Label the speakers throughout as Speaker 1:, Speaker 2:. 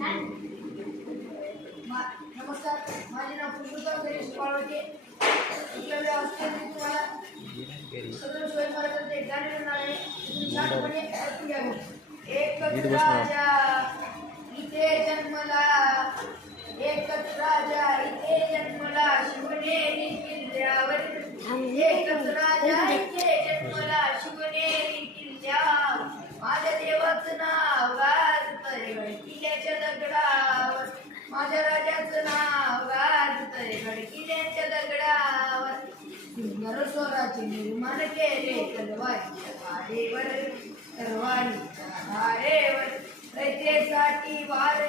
Speaker 1: मा- नमस्कार माझे नाव पुरुषोत्तम गणेश पाळवते व्यवस्थेत मी तुम्हाला सदर स्वयंपाकाचं एक गाणे म्हणणार आहे तुम्ही शांतपणे ऐकून घ्यावं. एकच राजा किल्ल्याच्या दगडावर. माझ्या राजाचं नाव गाजतंय. किल्ल्याच्या दगडावर. सुंदर स्वराचे निर्माण केले तलवारीच्या धारेवर तलवारीच्या धारेवर रयतेसाठी वार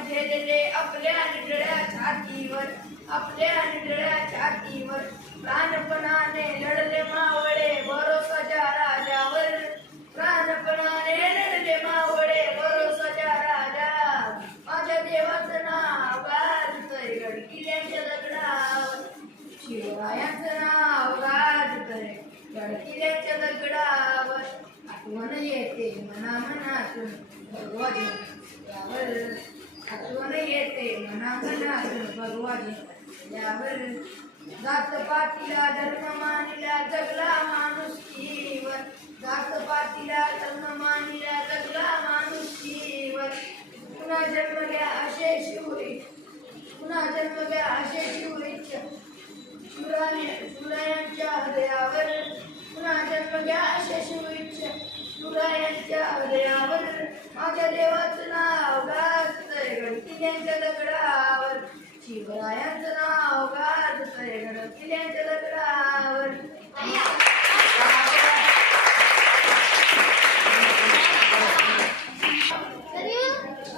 Speaker 1: आपल्या निडळ्या छातीवर. आपल्या निडळ्या छातीवर प्राणपणाने लढले मावळे भरोसाच्या राजावर प्राणपणाने लढले मावळे भरोसाच्या राजा माझ्या देवाचं नाव गाजतंय गडकिल्ल्याच्या दगडावर शिवरायांचं नाव गाजतंय गडकिल्ल्याच्या दगडावर आठवण येते मना मनातून भगवाजी यावर आठवण येते मना मनातून भगवाजी यावर जात पातीला धर्म मानिला जगला माणुसकीवर जात पातीला धर्म मानिला जगला माणुसकीवर पुन्हा जन्म घ्या असे शिवरी. पुन्हा जन्म घ्या असे या शशुवीच्या सुरायांच्या हृदयावर माझ्या देवाचं नाव गाजतय. गणकिल्यांच्या दगडावर शिवरायांचं नाव गाजतय. गणकिल्यांच्या दगडावर.